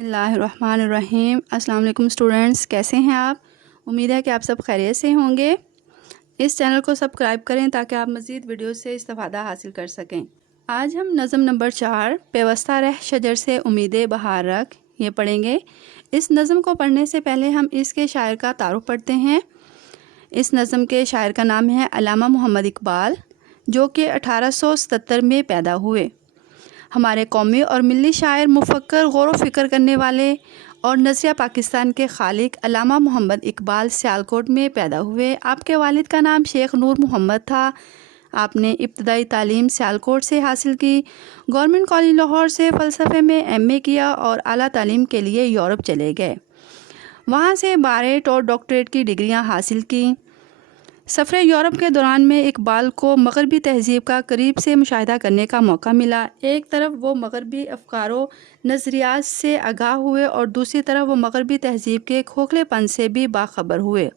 بسم اللہ الرحمن الرحیم۔ السلام علیکم اسٹوڈنٹس، کیسے ہیں آپ؟ امید ہے کہ آپ سب خیریت سے ہوں گے۔ اس چینل کو سبسکرائب کریں تاکہ آپ مزید ویڈیو سے استفادہ حاصل کر سکیں۔ آج ہم نظم نمبر 4 پیوستہ رہ شجر سے امید بہار رکھ یہ پڑھیں گے۔ اس نظم کو پڑھنے سے پہلے ہم اس کے شاعر کا تعارف پڑھتے ہیں۔ اس نظم کے شاعر کا نام ہے علامہ محمد اقبال، جو کہ 1877 میں پیدا ہوئے۔ ہمارے قومی اور ملی شاعر، مفکر، غور و فکر کرنے والے اور نظریہ پاکستان کے خالق علامہ محمد اقبال سیالکوٹ میں پیدا ہوئے۔ آپ کے والد کا نام شیخ نور محمد تھا۔ آپ نے ابتدائی تعلیم سیالکوٹ سے حاصل کی، گورنمنٹ کالج لاہور سے فلسفے میں ایم اے کیا اور اعلیٰ تعلیم کے لیے یورپ چلے گئے۔ وہاں سے بارٹ اور ڈاکٹریٹ کی ڈگریاں حاصل کیں۔ سفر یورپ کے دوران میں اقبال کو مغربی تہذیب کا قریب سے مشاہدہ کرنے کا موقع ملا۔ ایک طرف وہ مغربی افکار و نظریات سے آگاہ ہوئے اور دوسری طرف وہ مغربی تہذیب کے کھوکھلے پن سے بھی باخبر ہوئے،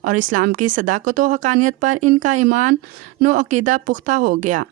اور اسلام کی صداقت و حقانیت پر ان کا ایمان و عقیدہ پختہ ہو گیا۔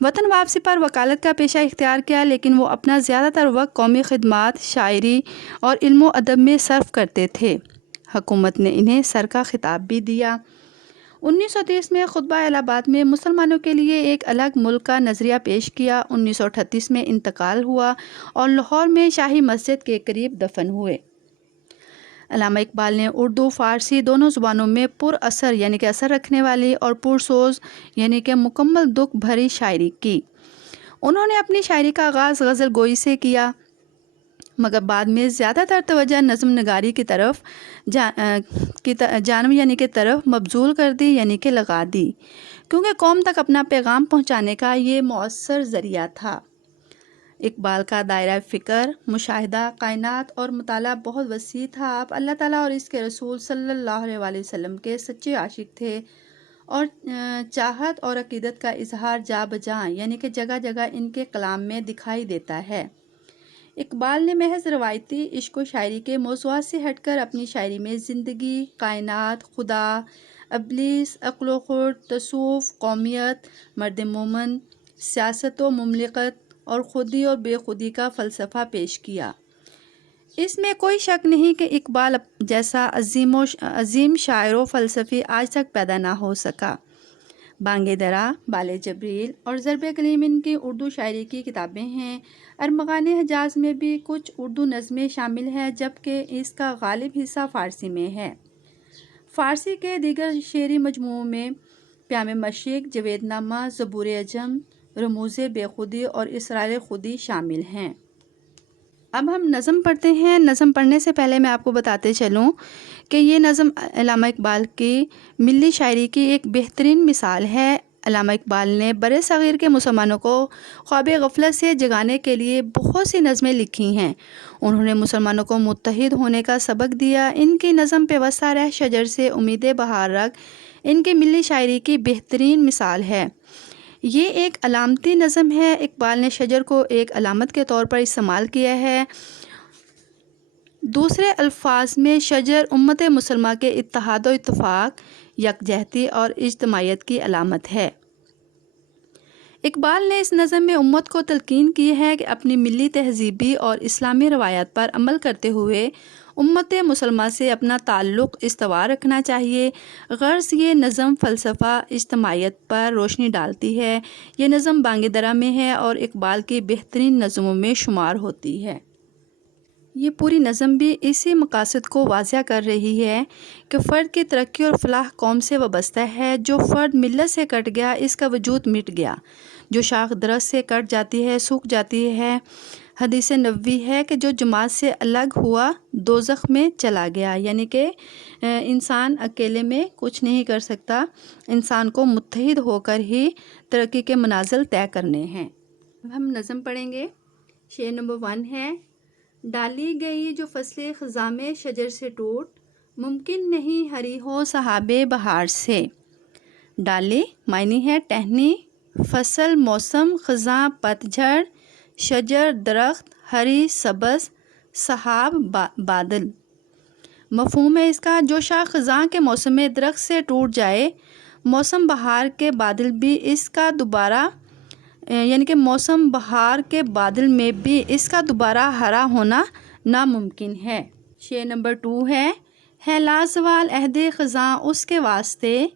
وطن واپسی پر وکالت کا پیشہ اختیار کیا، لیکن وہ اپنا زیادہ تر وقت قومی خدمات، شاعری اور علم و ادب میں صرف کرتے تھے۔ حکومت نے انہیں سر کا خطاب بھی دیا۔ 1930 میں خطبہ الہ آباد میں مسلمانوں کے لیے ایک الگ ملک کا نظریہ پیش کیا۔ 1938 میں انتقال ہوا اور لاہور میں شاہی مسجد کے قریب دفن ہوئے۔ علامہ اقبال نے اردو، فارسی دونوں زبانوں میں پر اثر یعنی کہ اثر رکھنے والی اور پرسوز یعنی کہ مکمل دکھ بھری شاعری کی۔ انہوں نے اپنی شاعری کا آغاز غزل گوئی سے کیا، مگر بعد میں زیادہ تر توجہ نظم نگاری کی طرف جانب یعنی کہ طرف مبذول کر دی یعنی کہ لگا دی، کیونکہ قوم تک اپنا پیغام پہنچانے کا یہ مؤثر ذریعہ تھا۔ اقبال کا دائرہ فکر، مشاہدہ کائنات اور مطالعہ بہت وسیع تھا۔ آپ اللہ تعالیٰ اور اس کے رسول صلی اللہ علیہ وآلہ وسلم کے سچے عاشق تھے، اور چاہت اور عقیدت کا اظہار جا بجا یعنی کہ جگہ جگہ ان کے کلام میں دکھائی دیتا ہے۔ اقبال نے محض روایتی عشق و شاعری کے موضوعات سے ہٹ کر اپنی شاعری میں زندگی، کائنات، خدا، ابلیس، عقل و خرد، تصوف، قومیت، مرد مومن، سیاست و مملکت اور خودی اور بے خودی کا فلسفہ پیش کیا۔ اس میں کوئی شک نہیں کہ اقبال جیسا عظیم شاعر و فلسفی آج تک پیدا نہ ہو سکا۔ بانگ درا، بال جبریل اور ضرب کلیم ان کی اردو شاعری کی کتابیں ہیں۔ ارمغان حجاز میں بھی کچھ اردو نظمیں شامل ہیں، جبکہ اس کا غالب حصہ فارسی میں ہے۔ فارسی کے دیگر شعری مجموعوں میں پیام مشرق، جاوید نامہ، زبور عجم، رموز بے خودی اور اسرار خودی شامل ہیں۔ اب ہم نظم پڑھتے ہیں۔ نظم پڑھنے سے پہلے میں آپ کو بتاتے چلوں کہ یہ نظم علامہ اقبال کی ملی شاعری کی ایک بہترین مثال ہے۔ علامہ اقبال نے برِ صغیر کے مسلمانوں کو خواب غفلت سے جگانے کے لیے بہت سی نظمیں لکھی ہیں۔ انہوں نے مسلمانوں کو متحد ہونے کا سبق دیا۔ ان کی نظم پیوستہ رہ شجر سے امید بہار رکھ ان کی ملی شاعری کی بہترین مثال ہے۔ یہ ایک علامتی نظم ہے۔ اقبال نے شجر کو ایک علامت کے طور پر استعمال کیا ہے۔ دوسرے الفاظ میں شجر امت مسلمہ کے اتحاد و اتفاق، یکجہتی اور اجتماعیت کی علامت ہے۔ اقبال نے اس نظم میں امت کو تلقین کی ہے کہ اپنی ملی تہذیبی اور اسلامی روایات پر عمل کرتے ہوئے امت مسلمہ سے اپنا تعلق استوار رکھنا چاہیے۔ غرض یہ نظم فلسفہ اجتماعیت پر روشنی ڈالتی ہے۔ یہ نظم بانگ درا میں ہے اور اقبال کی بہترین نظموں میں شمار ہوتی ہے۔ یہ پوری نظم بھی اسی مقاصد کو واضح کر رہی ہے کہ فرد کی ترقی اور فلاح قوم سے وابستہ ہے۔ جو فرد ملت سے کٹ گیا، اس کا وجود مٹ گیا۔ جو شاخ درخت سے کٹ جاتی ہے، سوکھ جاتی ہے۔ حدیث نبوی ہے کہ جو جماعت سے الگ ہوا دوزخ میں چلا گیا، یعنی کہ انسان اکیلے میں کچھ نہیں کر سکتا، انسان کو متحد ہو کر ہی ترقی کے منازل طے کرنے ہیں۔ ہم نظم پڑھیں گے۔ شعر نمبر 1 ہے: ڈالی گئی جو فصل خزاں میں شجر سے ٹوٹ، ممکن نہیں ہری ہو سحاب بہار سے۔ ڈالی معنی ہے ٹہنی، فصل موسم، خزاں پت جھڑ، شجر درخت، ہری سبز، سحاب بادل۔ مفہوم ہے اس کا: جو شاخ خزاں کے موسم میں درخت سے ٹوٹ جائے، موسم بہار کے بادل بھی اس کا دوبارہ یعنی کہ موسم بہار کے بادل میں بھی اس کا دوبارہ ہرا ہونا ناممکن ہے۔ شعر نمبر 2 ہے لازوال عہد خزاں اس کے واسطے،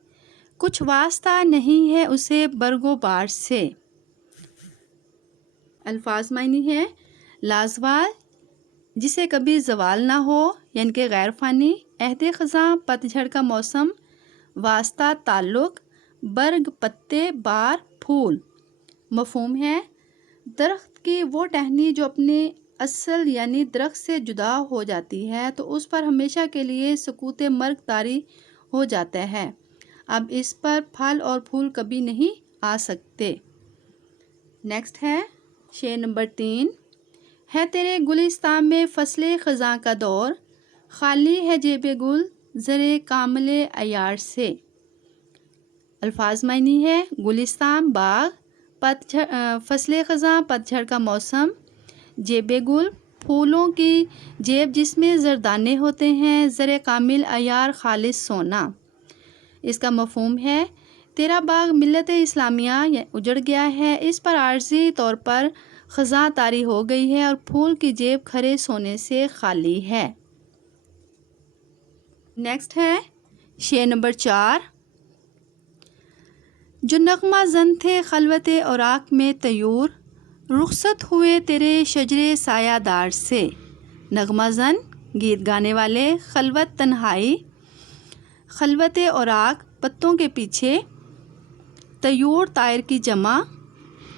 کچھ واسطہ نہیں ہے اسے برگ و بار سے۔ الفاظ معنی ہے لازوال جسے کبھی زوال نہ ہو یعنی کہ غیر فانی، عہد خزاں پت جھڑ کا موسم، واسطہ تعلق، برگ پتے، بار پھول۔ مفہوم ہے درخت کی وہ ٹہنی جو اپنے اصل یعنی درخت سے جدا ہو جاتی ہے تو اس پر ہمیشہ کے لیے سکوت مرگ طاری ہو جاتا ہے، اب اس پر پھل اور پھول کبھی نہیں آ سکتے۔ نیکسٹ ہے شعر نمبر 3 ہے تیرے گلستان میں فصل خزاں کا دور، خالی ہے جیب گل زر کامل عیار سے۔ الفاظ معنی ہے گلستان باغ، فصل خزاں پت جھڑ کا موسم، جیب گل پھولوں کی جیب جس میں زردانے ہوتے ہیں، زر کامل عیار خالص سونا۔ اس کا مفہوم ہے تیرا باغ ملت اسلامیہ اجڑ گیا ہے، اس پر عارضی طور پر خزاں طاری ہو گئی ہے اور پھول کی جیب کھرے سونے سے خالی ہے۔ نیکسٹ ہے شعر نمبر 4 جو نغمہ زن تھے خلوت اوراق میں طیور، رخصت ہوئے تیرے شجر سایہ دار سے۔ نغمہ زن گیت گانے والے، خلوت تنہائی، خلوت اوراق پتوں کے پیچھے، طیور طائر کی جمع،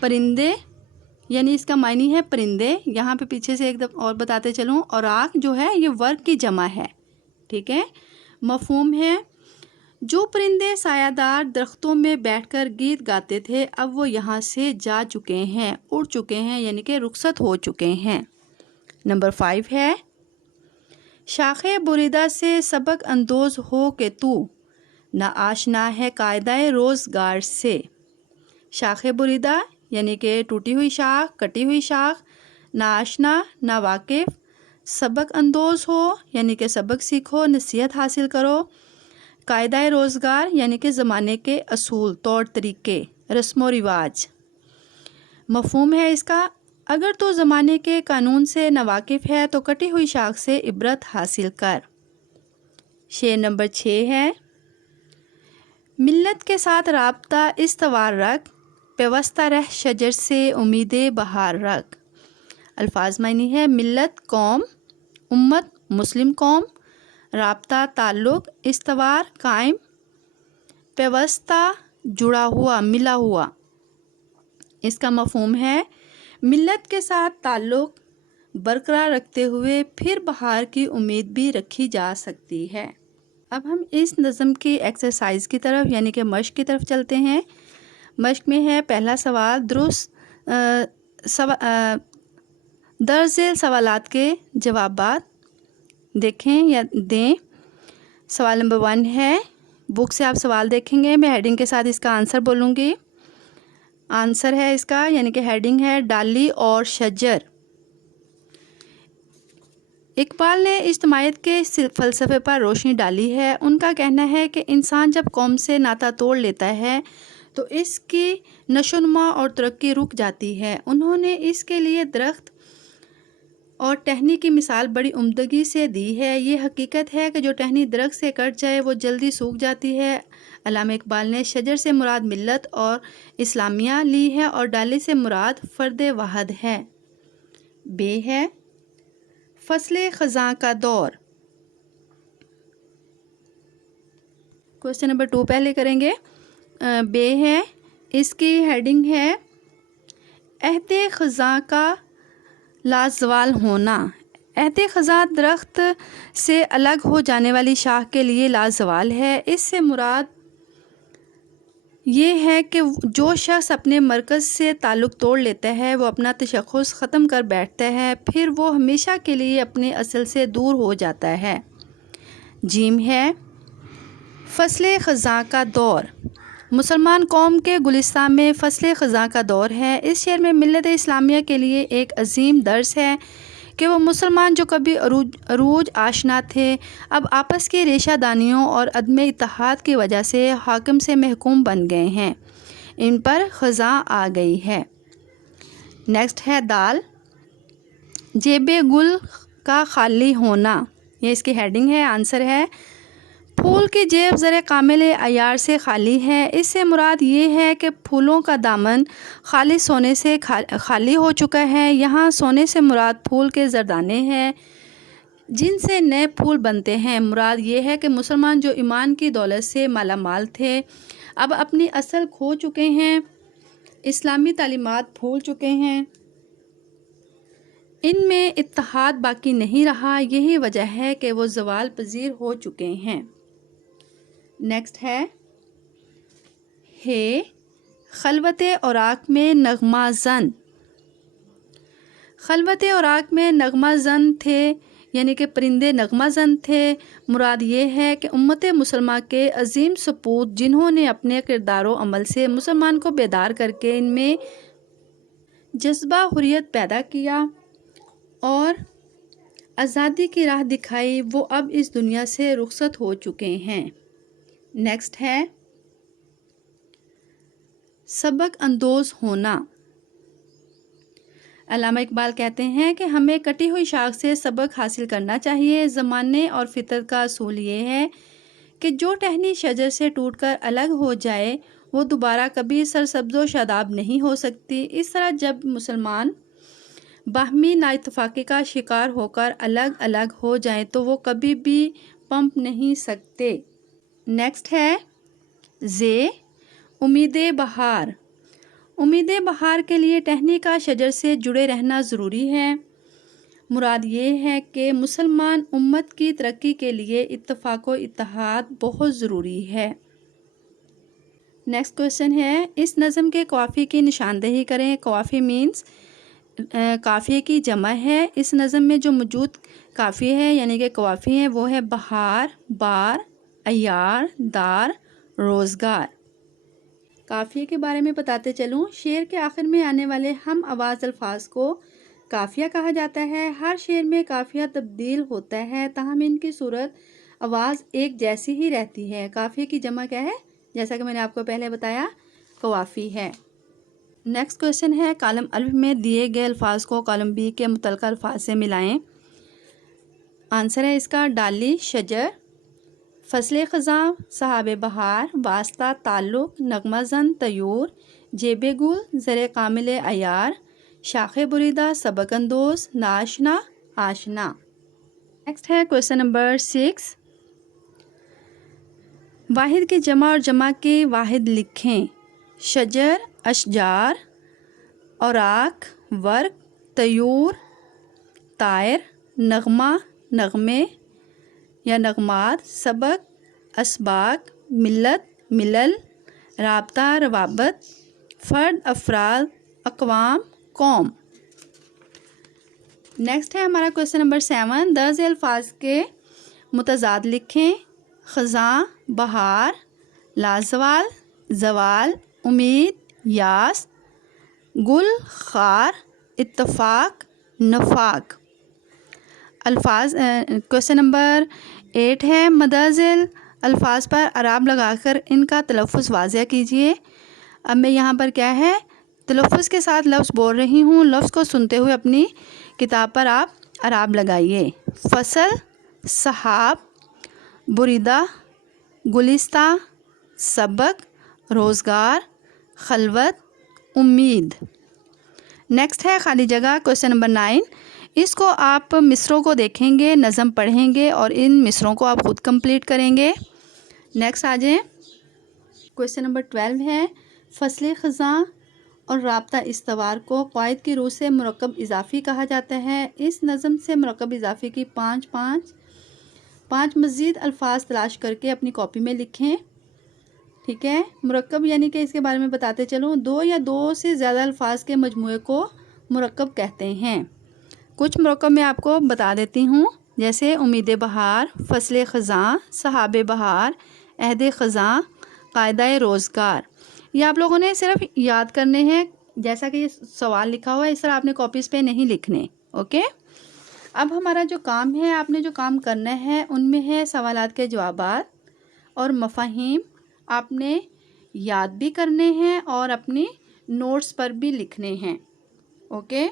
پرندے یعنی اس کا معنی ہے پرندے، یہاں پہ پیچھے سے ایک دفعہ اور بتاتے چلوں، اوراق جو ہے یہ ورق کی جمع ہے، ٹھیک ہے۔ مفہوم ہے جو پرندے سایہ دار درختوں میں بیٹھ کر گیت گاتے تھے اب وہ یہاں سے جا چکے ہیں، اڑ چکے ہیں یعنی کہ رخصت ہو چکے ہیں۔ نمبر 5 ہے شاخ بریدہ سے سبق اندوز ہو کہ تو نہ آشنا ہے قاعدہ روزگار سے۔ شاخ بریدہ یعنی کہ ٹوٹی ہوئی شاخ، کٹی ہوئی شاخ، نہ آشنا نہ واقف، سبق اندوز ہو یعنی کہ سبق سیکھو، نصیحت حاصل کرو، قاعدہ روزگار یعنی کہ زمانے کے اصول، طور طریقے، رسم و رواج۔ مفہوم ہے اس کا اگر تو زمانے کے قانون سے ناواقف ہے تو کٹی ہوئی شاخ سے عبرت حاصل کر۔ شعر نمبر 6 ہے ملت کے ساتھ رابطہ استوار رکھ، پیوستہ رہ شجر سے امید بہار رکھ۔ الفاظ معنی ہے ملت قوم، امت مسلم قوم، رابطہ تعلق، استوار قائم، پیوستہ جڑا ہوا ملا ہوا۔ اس کا مفہوم ہے ملت کے ساتھ تعلق برقرار رکھتے ہوئے پھر بہار کی امید بھی رکھی جا سکتی ہے۔ اب ہم اس نظم کی ایکسرسائز کی طرف یعنی کہ مشق کی طرف چلتے ہیں۔ مشق میں ہے پہلا سوال درست درج ذیل سوالات کے جوابات دیکھیں یا دیں۔ سوال نمبر 1 ہے بک سے آپ سوال دیکھیں گے، میں ہیڈنگ کے ساتھ اس کا آنسر بولوں گی۔ آنسر ہے اس کا یعنی کہ ہیڈنگ ہے ڈالی اور شجر۔ اقبال نے اجتماعیت کے فلسفے پر روشنی ڈالی ہے۔ ان کا کہنا ہے کہ انسان جب قوم سے ناطہ توڑ لیتا ہے تو اس کی نشو و نما اور ترقی رک جاتی ہے۔ انہوں نے اس کے لیے درخت اور ٹہنی کی مثال بڑی عمدگی سے دی ہے۔ یہ حقیقت ہے کہ جو ٹہنی درخت سے کٹ جائے وہ جلدی سوکھ جاتی ہے۔ علامہ اقبال نے شجر سے مراد ملت اور اسلامیہ لی ہے اور ڈالی سے مراد فرد واحد ہے۔ بے ہے فصل خزاں کا دور۔ کوسچن نمبر 2 پہلے کریں گے۔ بے ہے اس کی ہیڈنگ ہے عہد خزاں کا لازوال ہونا۔ عہد خزاں درخت سے الگ ہو جانے والی شاخ کے لیے لازوال ہے۔ اس سے مراد یہ ہے کہ جو شخص اپنے مرکز سے تعلق توڑ لیتا ہے وہ اپنا تشخص ختم کر بیٹھتا ہے، پھر وہ ہمیشہ کے لیے اپنے اصل سے دور ہو جاتا ہے۔ جیم ہے فصل خزاں کا دور۔ مسلمان قوم کے گلستان میں فصل خزاں کا دور ہے۔ اس شعر میں ملت اسلامیہ کے لیے ایک عظیم درس ہے کہ وہ مسلمان جو کبھی عروج آشنا تھے اب آپس کی ریشہ دانیوں اور عدم اتحاد کی وجہ سے حاکم سے محکوم بن گئے ہیں، ان پر خزاں آ گئی ہے۔ نیکسٹ ہے دال۔ جیب گل کا خالی ہونا، یہ اس کی ہیڈنگ ہے، آنسر ہے پھول کی جیب زر کامل عیار سے خالی ہے۔ اس سے مراد یہ ہے کہ پھولوں کا دامن خالص سونے سے خالی ہو چکا ہے۔ یہاں سونے سے مراد پھول کے زردانے ہیں جن سے نئے پھول بنتے ہیں۔ مراد یہ ہے کہ مسلمان جو ایمان کی دولت سے مالا مال تھے اب اپنی اصل کھو چکے ہیں، اسلامی تعلیمات بھول چکے ہیں، ان میں اتحاد باقی نہیں رہا، یہی وجہ ہے کہ وہ زوال پذیر ہو چکے ہیں۔ نیکسٹ ہے خلوت اوراق میں نغمہ زن۔ خلوت اوراق میں نغمہ زن تھے یعنی کہ پرندے نغمہ زن تھے۔ مراد یہ ہے کہ امت مسلمہ کے عظیم سپوت جنہوں نے اپنے کردار و عمل سے مسلمان کو بیدار کر کے ان میں جذبہ حریت پیدا کیا اور آزادی کی راہ دکھائی، وہ اب اس دنیا سے رخصت ہو چکے ہیں۔ نیکسٹ ہے سبق اندوز ہونا۔ علامہ اقبال کہتے ہیں کہ ہمیں کٹی ہوئی شاخ سے سبق حاصل کرنا چاہیے۔ زمانے اور فطرت کا اصول یہ ہے کہ جو ٹہنی شجر سے ٹوٹ کر الگ ہو جائے وہ دوبارہ کبھی سرسبز و شاداب نہیں ہو سکتی۔ اس طرح جب مسلمان باہمی نااتفاقی کا شکار ہو کر الگ الگ ہو جائیں تو وہ کبھی بھی پنپ نہیں سکتے۔ نیکسٹ ہے امید بہار۔ امید بہار کے لیے ٹہنی کا شجر سے جڑے رہنا ضروری ہے۔ مراد یہ ہے کہ مسلمان امت کی ترقی کے لیے اتفاق و اتحاد بہت ضروری ہے۔ نیکسٹ کویسچن ہے اس نظم کے قوافی کی نشاندہی کریں۔ قوافی مینز قافیے کی جمع ہے۔ اس نظم میں جو موجود قافیے ہیں یعنی کہ قوافی ہیں وہ ہے بہار، بار، عیار، دار، روزگار۔ قافیے کے بارے میں بتاتے چلوں، شعر کے آخر میں آنے والے ہم آواز الفاظ کو قافیہ کہا جاتا ہے۔ ہر شعر میں قافیہ تبدیل ہوتا ہے تاہم ان کی صورت آواز ایک جیسی ہی رہتی ہے۔ قافیے کی جمع کیا ہے؟ جیسا کہ میں نے آپ کو پہلے بتایا قوافی ہے۔ نیکسٹ کویسچن ہے کالم الف میں دیے گئے الفاظ کو کالم بی کے متعلقہ الفاظ سے ملائیں۔ آنسر ہے اس کا ڈالی شجر، فصل خزاں صحاب بہار، واسطہ تعلق، نغمہ زن طیور، جیب گل زر کامل عیار، شاخ بریدہ سبق اندوز، ناشنا آشنا۔ نیکسٹ ہے کویسچن نمبر 6، واحد کی جمع اور جمع کے واحد لکھیں۔ شجر اشجار، اوراق ورق، طیور طائر، نغمہ نغمے یا نغمات، سبق اسباق، ملت ملل، رابطہ روابط، فرد افراد، اقوام قوم۔ نیکسٹ ہے ہمارا کویسچن نمبر 7، درج الفاظ کے متضاد لکھیں۔ خزاں بہار، لازوال زوال، امید یاس، گل خار، اتفاق نفاق۔ الفاظ کویسچن نمبر 8 ہے مدازل الفاظ پر اعراب لگا کر ان کا تلفظ واضح کیجیے۔ اب میں یہاں پر کیا ہے تلفظ کے ساتھ لفظ بول رہی ہوں، لفظ کو سنتے ہوئے اپنی کتاب پر آپ اعراب لگائیے۔ فصل، سحاب، بریدہ، گلستہ، سبق، روزگار، خلوت، امید۔ نیکسٹ ہے خالی جگہ کویسچن نمبر 9، اس کو آپ مصروں کو دیکھیں گے، نظم پڑھیں گے اور ان مصروں کو آپ خود کمپلیٹ کریں گے۔ نیکسٹ آ جائیں، کویسچن نمبر 12 ہے فصل خزاں اور رابطہ استوار کو قواعد کی روح سے مرکب اضافی کہا جاتا ہے۔ اس نظم سے مرکب اضافی کی پانچ مزید الفاظ تلاش کر کے اپنی کاپی میں لکھیں۔ ٹھیک ہے، مرکب یعنی کہ اس کے بارے میں بتاتے چلوں، دو یا دو سے زیادہ الفاظ کے مجموعے کو مرکب کہتے ہیں۔ کچھ مرکب میں آپ کو بتا دیتی ہوں، جیسے امید بہار، فصل خزاں، صحاب بہار، عہد خزاں، قاعدہ روزگار۔ یہ آپ لوگوں نے صرف یاد کرنے ہیں، جیسا کہ یہ سوال لکھا ہوا ہے اس طرح آپ نے کاپیز پہ نہیں لکھنے۔ اوکے، اب ہمارا جو کام ہے، آپ نے جو کام کرنا ہے ان میں ہے سوالات کے جوابات اور مفاہیم آپ نے یاد بھی کرنے ہیں اور اپنی نوٹس پر بھی لکھنے ہیں۔ اوکے۔